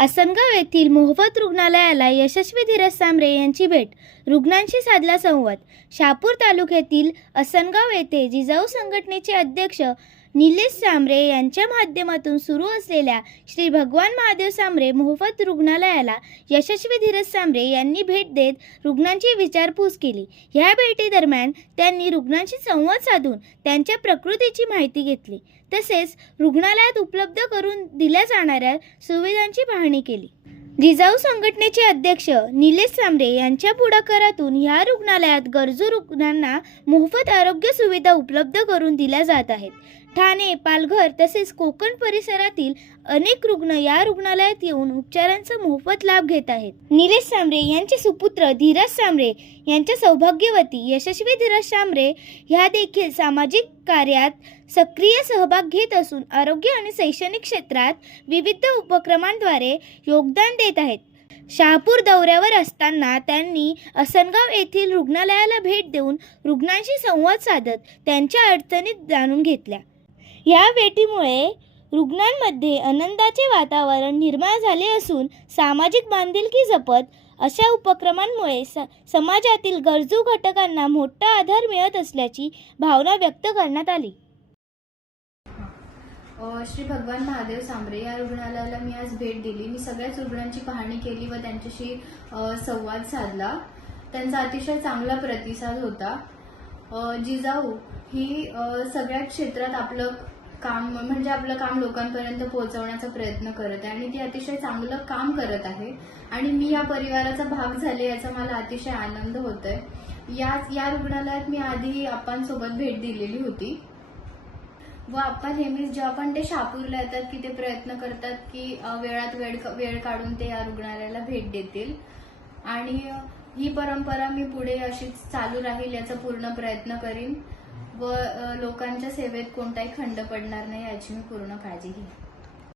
आसनगाव येथील मोफत रुग्णालयाला यशस्वी धीरज सांबरे यांची भेट, रुग्णांशी साधला संवाद। शहापूर तालुक्यातील आसनगाव येथे जिजाऊ संघटनेचे अध्यक्ष निलेश सांबरे यांच्या माध्यमातून सुरू असलेल्या श्री भगवान महादेव सांबरे मोफत रुग्णालयाला यशस्वी धीरज सांबरे यांनी भेट देत रुग्णांची विचारपूस केली। या भेटीदरम्यान त्यांनी रुग्णांशी संवाद साधून त्यांच्या प्रकृतीची माहिती घेतली, तसेच रुग्णालयात उपलब्ध करून दिल्या जाणाऱ्या सुविधांची पाहणी केली। जिजाऊ संघटनेचे अध्यक्ष निलेश सांबरे यांच्या पुढाकारातून या रुग्णालयात गरजू रुग्णांना मोफत आरोग्य सुविधा उपलब्ध करून दिल्या जात आहेत। ठाणे, पालघर तसेच कोकण परिसरातील अनेक रुग्ण या रुग्णालयात येऊन उपचारांचा मोफत लाभ घेत आहेत। निलेश सांबरे यांचे सुपुत्र धीरज सांबरे यांच्या सौभाग्यवती यशस्वी धीरज सांबरे ह्या देखील सामाजिक कार्यात सक्रिय सहभाग घेत असून आरोग्य आणि शैक्षणिक क्षेत्रात विविध उपक्रमांद्वारे योगदान देत आहेत। शहापूर दौऱ्यावर असताना त्यांनी आसनगाव येथील रुग्णालयाला भेट देऊन रुग्णांशी संवाद साधत त्यांच्या अडचणी जाणून घेतल्या। या भेटीमुळे रुग्णांमध्ये आनंदाचे वातावरण निर्माण झाले असून सामाजिक बांधिलकी जपत अशा उपक्रमांमुळे समाजातील गरजू घटकांना मोठा आधार मिळत असल्याची भावना व्यक्त करण्यात आली। श्री भगवान महादेव सांबरे या रुग्णालयाला मी आज भेट दिली। मी सगळ्याच रुग्णांची पाहणी केली व त्यांच्याशी संवाद साधला। त्यांचा अतिशय चांगला प्रतिसाद होता। जिजाऊ ही सगळ्या क्षेत्रात आपलं काम लोकांपर्यंत पोहोचवण्याचा प्रयत्न करत आहे आणि ती अतिशय चांगलं काम करत आहे आणि मी या परिवाराचा भाग झाले याचा मला अतिशय आनंद होतोय। या रुग्णालयात मी आधी आप्पांसोबत भेट दिलेली होती व आप्पा नेहमीच जेव्हा पण ते शहापूरला येतात की ते प्रयत्न करतात की वेळात वेळ काढून ते या रुग्णालयाला भेट देतील आणि ही परंपरा मी पुढे अशीच चालू राहील याचा पूर्ण प्रयत्न करीन व लोकांच्या सेवेत कोणताही खंड पडणार नाही याची मी पूर्ण काळजी घेईन।